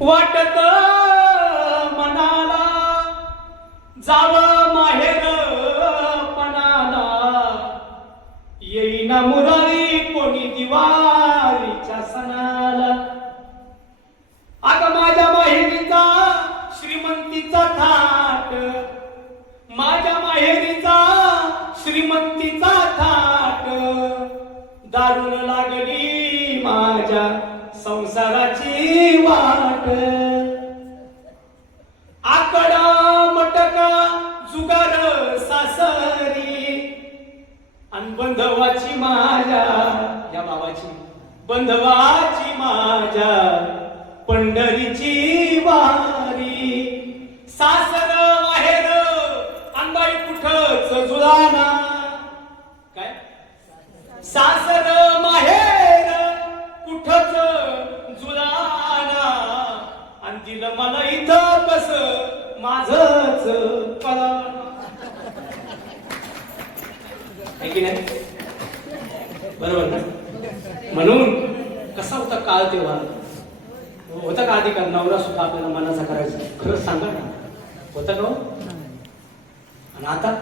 वाटत मनाला जावं माहेर पणाला, येईना मुरारी कोणी दिवाळीच्या सणाला. अगं माझ्या माहेरीचा श्रीमंतीचा थाट, माझ्या माहेरीचा श्रीमंतीचा थाट, दारुण लागली माझ्या संसाराची वाट. आकडा मटका जुगार सासरी, अन बंधवाची माझ्या या बाबाची, बंधवाची माझ्या पंढरीची वारी. सासर माहेर अंगाई कुठच जुळाना, काय सासर माहेर कुठच जुळाना, आणि दिलं मला इथं कस माझच कळाना. आहे की नाही? बरोबर ना? म्हणून कसा होता काळ तेव्हा? होता का अधिकार नवरा सुद्धा आपल्याला मनाचा करायचा? खरंच सांगा ना, होता का? आणि आता